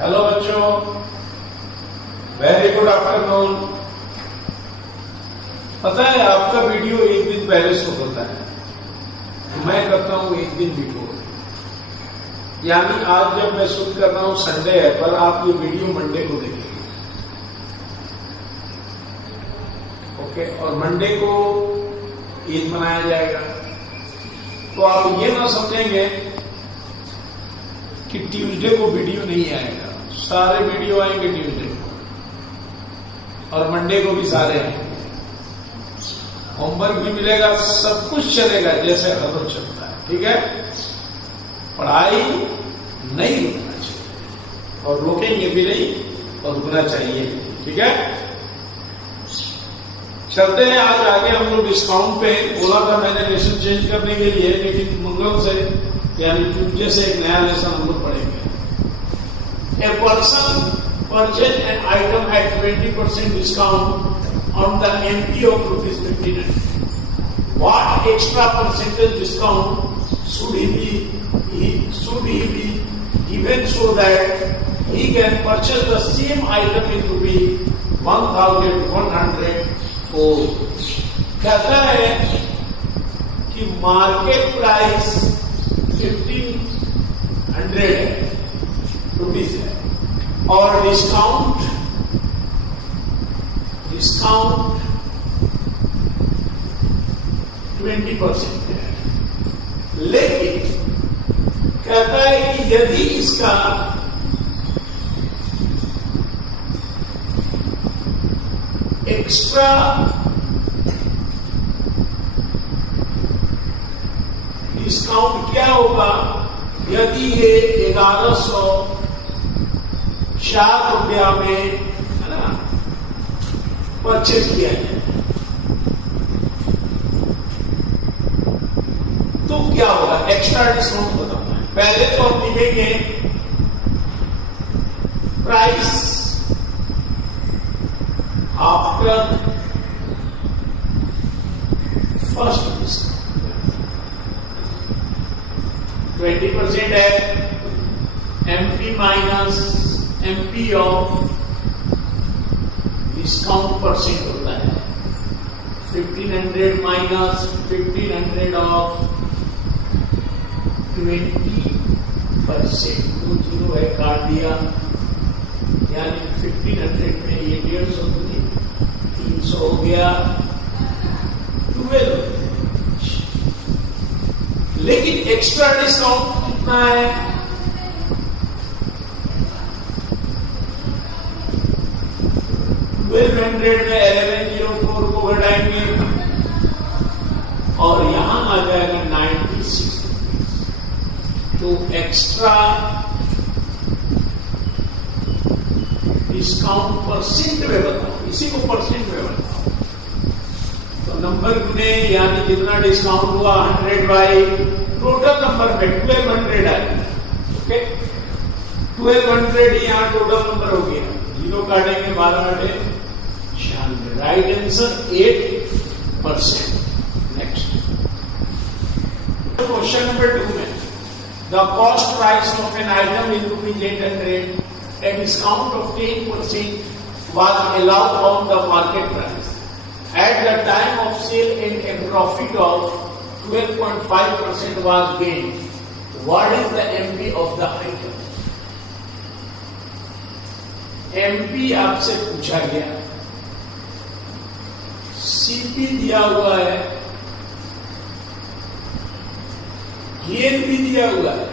Hello बच्चों, very good afternoon. पता है आपका वीडियो एक दिन पहले शूट होता है, मैं करता हूं एक दिन बिफोर। यानी आज जब मैं शूट कर रहा हूं संडे है, पर आप ये वीडियो मंडे को देखेंगे। ओके, और मंडे को ईद मनाया जाएगा। तो आप ये ना समझेंगे कि ट्यूसडे को वीडियो नहीं आएगा। सारे वीडियो आएंगे ट्यूसडे को, और मंडे को भी सारे आएंगे। होमवर्क भी मिलेगा, सब कुछ चलेगा जैसे हर रोज चलता है। ठीक है, पढ़ाई नहीं रुकना चाहिए, और रोकेंगे भी नहीं, और रुकना चाहिए। ठीक है, चलते हैं आज आगे। हम लोग डिस्काउंट पे बोला था मैंने लेसन चेंज करने के लिए, लेकिन मंगल से यानी ट्यूसडे से एक नया लेसन हम लोग पढ़ेंगे। A person purchase an item at 20% discount on the MP of ₹1500. What extra percentage discount should he be given so that he can purchase the same item in ₹1,104? कहता है कि मार्केट प्राइस 1500 रुपीज है, और discount 20% है। लेकिन कहता है कि यदि इसका एक्स्ट्रा डिस्काउंट क्या होगा यदि ये 1104 रुपया में, है ना, परचेज किया जाए, तो क्या होगा? एक्स्ट्रा डिस्काउंट बताना है। पहले तो हम लिखेंगे प्राइस आफ्टर फर्स्ट डिस्काउंट 20% है। MP minus MP of discount percent होता है 1500 माइनस 1500 ऑफ 20%। 2 जीरो है, काट दिया, यानी 1500 में ये 150 दूनी 300 हो गया 12। लेकिन एक्स्ट्रा डिस्काउंट कितना है? 1200 में 1104 को घटाएंगे और यहां आ जाएगा 96। तो एक्स्ट्रा डिस्काउंट परसेंट में बताओ, इसी को परसेंट में बताओ। तो नंबर गुने, यानी जितना डिस्काउंट हुआ 100 बाई टोटल नंबर में 1200 आएगा। ओके, 1200 यहां टोटल नंबर हो गया। जीरो काटेंगे, 12 आटे 96। Right answer 8%। Next question number 2 में the cost price of an item in ₹800, a discount of 10% was allowed on the market price. At the time of sale, a profit of 12.5% was gained. What is the MP of the item? MP आपसे पूछा गया, CP दिया हुआ है, gain भी दिया हुआ है,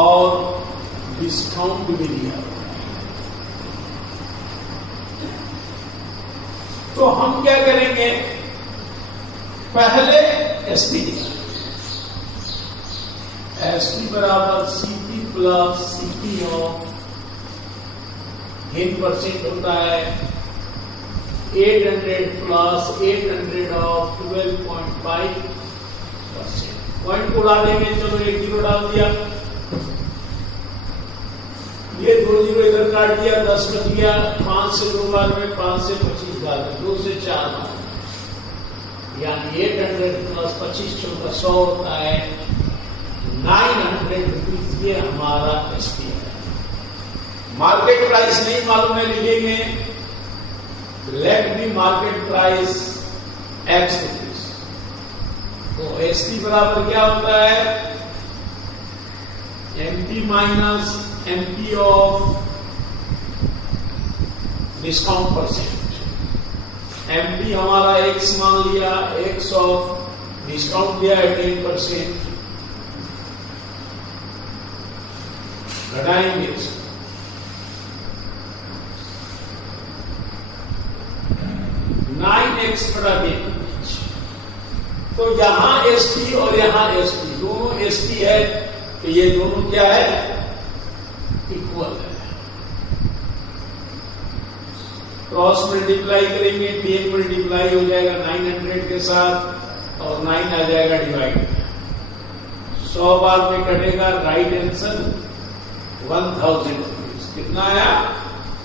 और डिस्काउंट भी दिया हुआ है। तो हम क्या करेंगे? पहले एसपी दिया, एसपी बराबर CP plus CP of gain percent होता है 800 प्लस 800 ऑफ 12.5%। पॉइंट को उड़ा देंगे, चलो 1 जीरो डाल दिया, ये 2 जीरो इधर काट दिया, 10 बच गया। 5 से 2 बार में, 5 से 25 बार में, 2 से 4 बार, यानी 800 प्लस 25 14 100 होता है 900 रुपीज। ये हमारा एसपी है। मार्केट प्राइस नहीं मालूम है, लिखेंगे let the market price x rupees. तो एसपी बराबर क्या होता है, MP minus MP of discount percent. MP हमारा एक्स मान लिया, एक्स ऑफ डिस्काउंट दिया है 10%, घटाएंगे 9x बटा 10। तो यहां एसपी और यहां एसपी, दोनों एसपी है, तो ये दोनों क्या है, इक्वल है। क्रॉस मल्टीप्लाई करेंगे, 10 मल्टीप्लाई हो जाएगा 900 के साथ और 9 आ जाएगा डिवाइड। 100 बार में कटेगा, राइट आंसर 1000 रुपीज। कितना आया,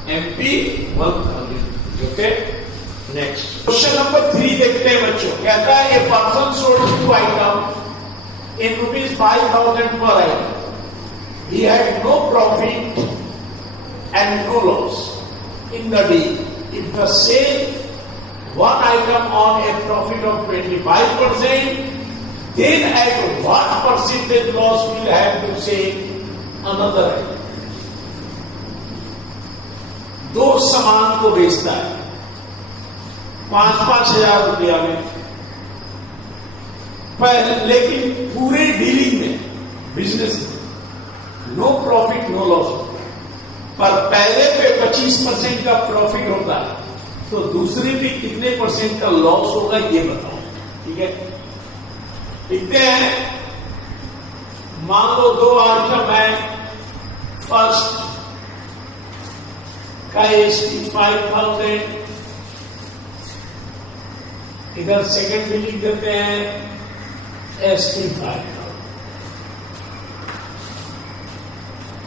MP 1000। Okay, next question number 3 देखते हैं बच्चों। कहता है a person sold 2 item in rupees 5000 per item. He had no profit and no loss in the deal. If the sale one item on a profit of 25%, then at what percentage loss will have to sell another item? दो सामान को बेचता है 5-5 हजार रुपया में, लेकिन पूरे डीलिंग में, बिजनेस में नो प्रॉफिट नो लॉस होता है। पर पहले पे 25% का प्रॉफिट होता है, तो दूसरे पे कितने % का लॉस होगा ये बताओ। ठीक है, लिखते हैं। मान लो 2 आइटम है, फर्स्ट का एसपी 5000, इधर सेकंड भी लिख देते हैं एसपी 5000।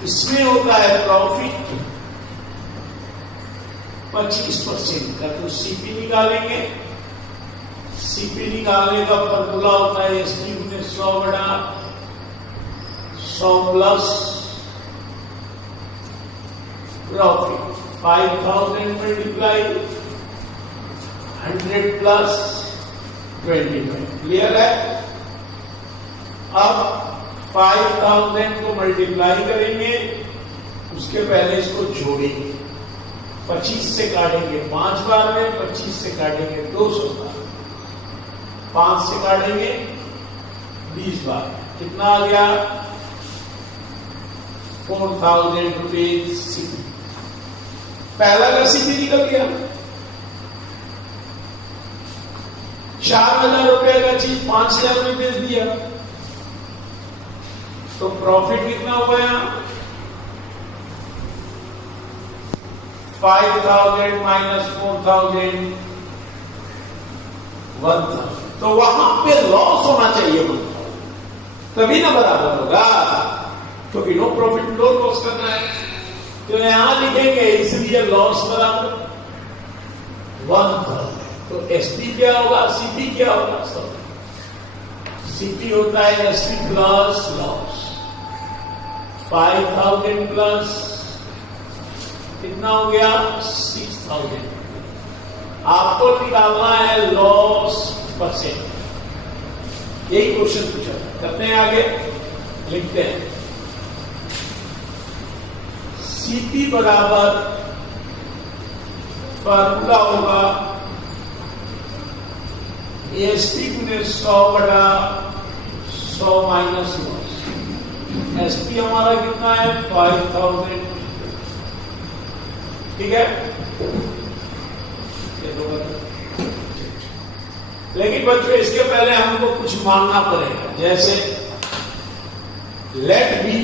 इसमें होता है प्रॉफिट 25% का, तो सीपी निकालेंगे। सीपी निकालने का फॉर्मूला होता है एसपी में 100 बटा 100 plus profit 5000 multiply 100 plus 25। Clear है। अब 5000 को मल्टीप्लाई करेंगे, उसके पहले इसको जोड़ेंगे, 25 से काटेंगे 5 बार में, 25 से काटेंगे 200 बार, 5 से काटेंगे 20 बार। कितना आ गया, 4000 रुपीज सीपी। पहला का सीपी निकल गया। 4000 रुपए का चीज 5000 में बेच दिया, तो प्रॉफिट कितना हुआ यहां, 5000 माइनस 4000 1000। तो वहां पे लॉस होना चाहिए 1000, तभी ना बराबर होगा, क्योंकि नो प्रॉफिट नो लॉस करना है। तो यहां लिखेंगे इसलिए लॉस बराबर 1000। तो एसपी क्या होगा, सीपी क्या होगा, सीपी होता है एसपी प्लस लॉस। 5000 प्लस कितना हो गया, 6000। आपको निकालना है लॉस परसेंट। यही क्वेश्चन पूछा, करते हैं आगे, लिखते हैं सीपी बराबर फॉर्मूला होगा एसपी गुने 100 बटा 100 माइनस लॉस। एसपी हमारा कितना है 5000। ठीक है, लेकिन बच्चों इसके पहले हमको कुछ मानना पड़ेगा, जैसे let be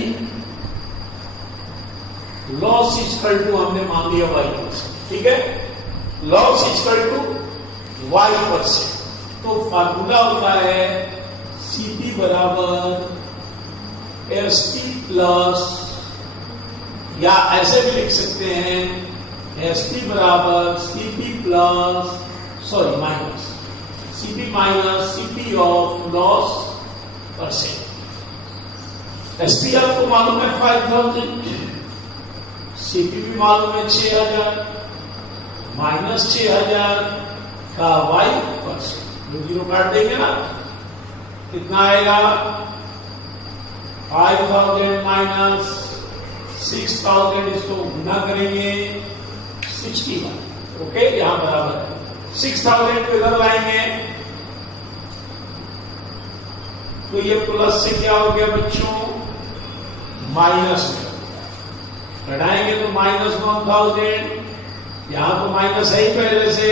loss equal to, हमने मान लिया y%। ठीक है, लॉस इक्वल टू y%। तो फार्मूला होता है सीपी बराबर एसपी प्लस, या ऐसे भी लिख सकते हैं एसपी बराबर CP plus, sorry minus CP minus CP of loss percent. SP आपको मालूम है 5000, सीपी भी मालूम है 6000, माइनस 6000 का y%, 0 काट देंगे ना, कितना आएगा 5000 माइनस 6000, इसको गुना करेंगे 61। ओके, यहां बराबर है 6000 को इधर लाएंगे तो ये प्लस से क्या हो गया बच्चों, माइनस में घटाएंगे तो -1000, यहां तो माइनस है ही पहले से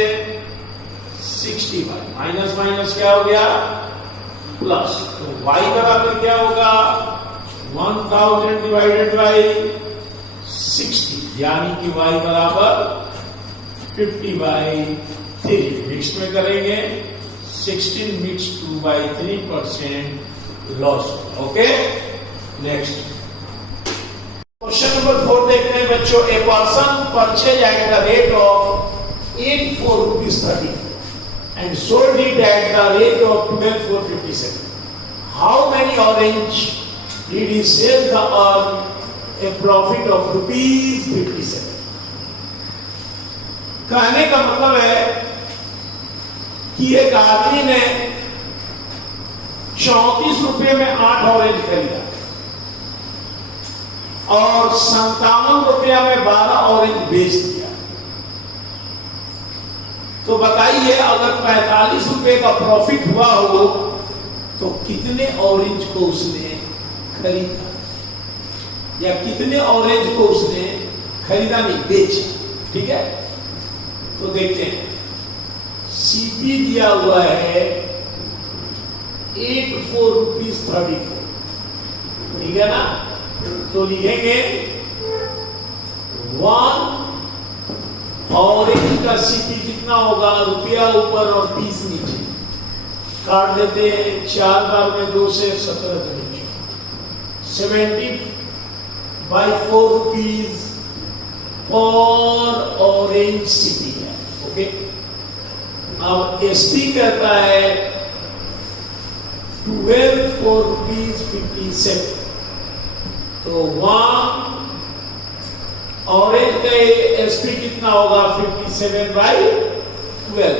65, माइनस माइनस क्या हो गया प्लस, तो y बराबर क्या होगा 1000 डिवाइडेड बाई 60, यानी कि y बराबर 50/3। मिक्स में करेंगे 16 mix 2/3% loss. Okay, next question number 4 देखते हैं बच्चों। A person purchase at the rate of 84 rupees 34 and sold it at the rate of 12,457. How many orange did he sell the earn a profit of ₹57? कहने का मतलब है कि एक आदमी ने 34 रुपये में 8 ऑरेंज खरीदा और 57 रुपया में 12 ऑरेंज बेच दिया। तो बताइए अगर 45 रुपए का प्रॉफिट हुआ हो तो कितने ऑरेंज को उसने खरीदा, या कितने ऑरेंज को उसने खरीदा नहीं बेचा। ठीक है, तो देखते हैं। सीपी दिया हुआ है 84 rupees 34, ठीक है ना, तो लिखेंगे 1 ऑरेंज का सीपी कितना होगा, रुपया ऊपर और 20 नीचे, काट देते हैं 4 बार में 2 से 17 करेंगे, 70/4 rupees और ऑरेंज सीपी है। ओके, अब एसपी कहता है 12/4 rupees 57, तो 1 ऑरेंज का एसपी कितना होगा 57/12।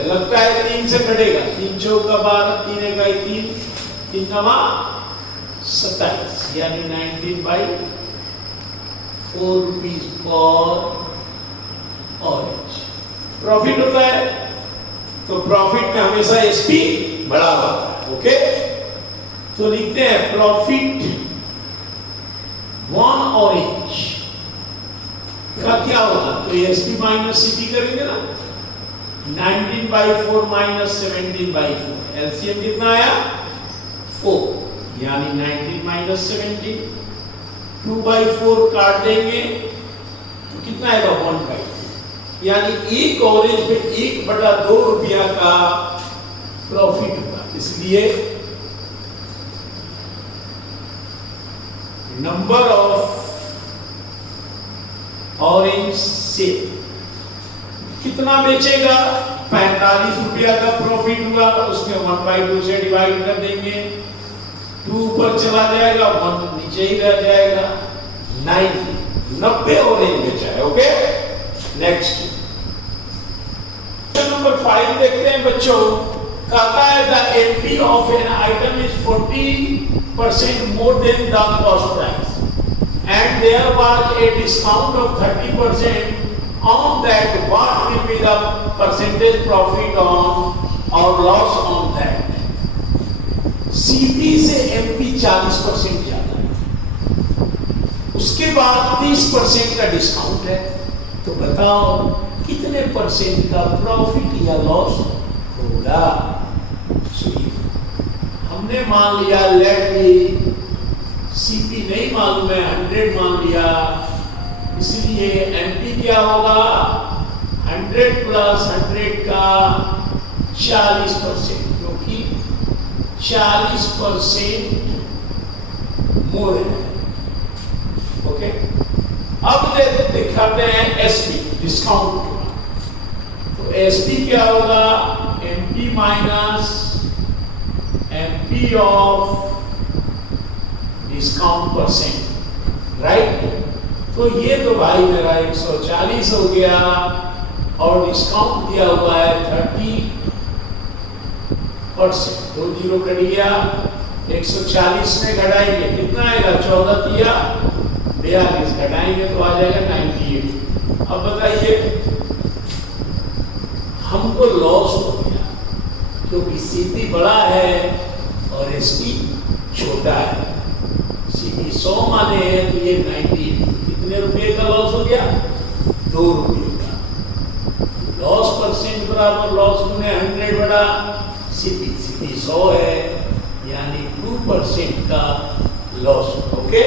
लगता है 3 से कटेगा, 3 चौका 12, 3 इकाई 3, 3 नवा 27, यानी 19/4 rupees पर ऑरेंज प्रॉफिट होता है। तो प्रॉफिट में हमेशा एसपी बड़ा होता है। ओके, तो लिखते हैं प्रॉफिट 1 ऑरेंज का क्या होगा, तो एसपी माइनस सीपी करेंगे ना, 19/4 माइनस 17/4, एलसीएम कितना आया 4, यानी 19 माइनस 17, 2/4 काट देंगे तो कितना आएगा 1/2, यानी एक ऑरेंज में 1/2 रुपया का प्रॉफिट हुआ। इसलिए नंबर ऑफ ऑरेंज सेल कितना बेचेगा, 45 रुपया का प्रॉफिट हुआ, उसमें 1/2 से डिवाइड कर देंगे, 2 ऊपर चला जाएगा, 1 नीचे ही रह जाएगा, 90 ऑरेंज बेचा है। ओके, नेक्स्ट नंबर 5 देखते हैं बच्चों। कहता है the MP of an item is 40% more than the cost price and there was a discount of 30% on that. What will be the percentage profit on or loss on that? CP से MP 40% ज्यादा है, उसके बाद 30% का discount है, तो बताओ कितने परसेंट का प्रॉफिट या लॉस होगा। हमने मान लिया लेट मी सीपी नहीं मालूम है, 100 मान लिया, इसलिए एमपी क्या होगा 100 प्लस 100 का 40%, क्योंकि 40% मोर है। ओके, अब दिखाते हैं एसपी डिस्काउंट, तो एसपी क्या होगा MP minus MP of discount percent, right. तो ये तो भाई मेरा 140 हो गया और डिस्काउंट दिया हुआ है 30%, 2 जीरो कट गया। 140 में घटाएंगे कितना आएगा, 14 दिया 42, घटाएंगे तो आ जाएगा 98। अब बताइए हमको लॉस हो गया क्योंकि सीपी बड़ा है और एसपी छोटा है। सीपी 100 माने हैं तो ये 98, कितने रुपए का लॉस हो गया, 2 रुपये का। लॉस परसेंट बराबर लॉस गुने 100 बड़ा सीपी 100 है, यानी 2% का लॉस। ओके